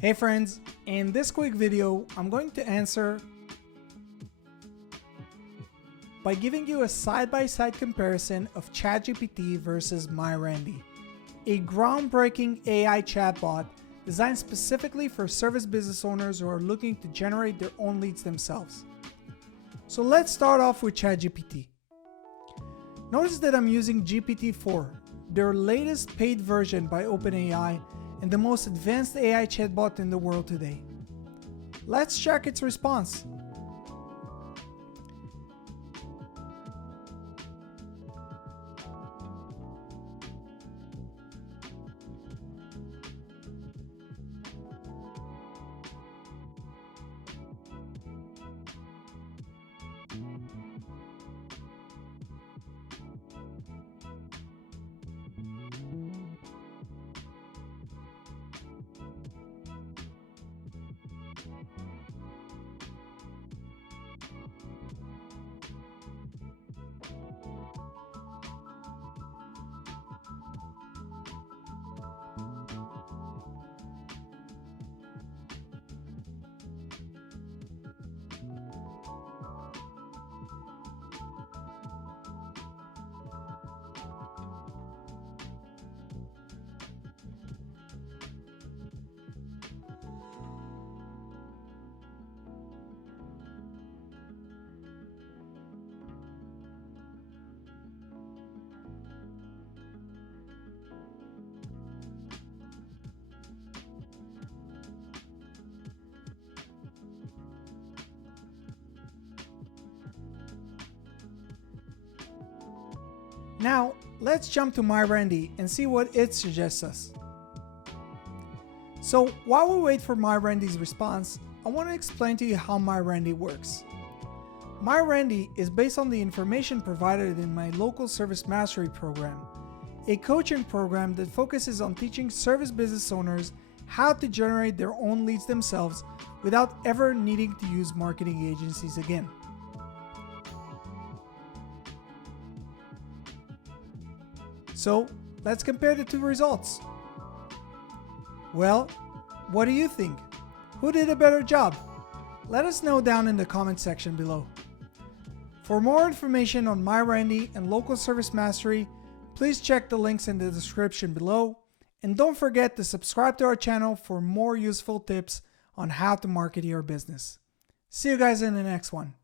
Hey friends, in this quick video, I'm going to answer by giving you a side-by-side comparison of ChatGPT versus MyRandy, a groundbreaking AI chatbot designed specifically for service business owners who are looking to generate their own leads themselves. So let's start off with ChatGPT. Notice that I'm using GPT-4, their latest paid version by OpenAI and the most advanced AI chatbot in the world today. Let's check its response. Now, let's jump to MyRandy and see what it suggests us. So while we wait for MyRandy's response, I want to explain to you how MyRandy works. MyRandy is based on the information provided in my local service mastery program, a coaching program that focuses on teaching service business owners how to generate their own leads themselves without ever needing to use marketing agencies again. So let's compare the two results. Well, what do you think? Who did a better job? Let us know down in the comment section below. For more information on MyRandy and local service mastery, please check the links in the description below. And don't forget to subscribe to our channel for more useful tips on how to market your business. See you guys in the next one.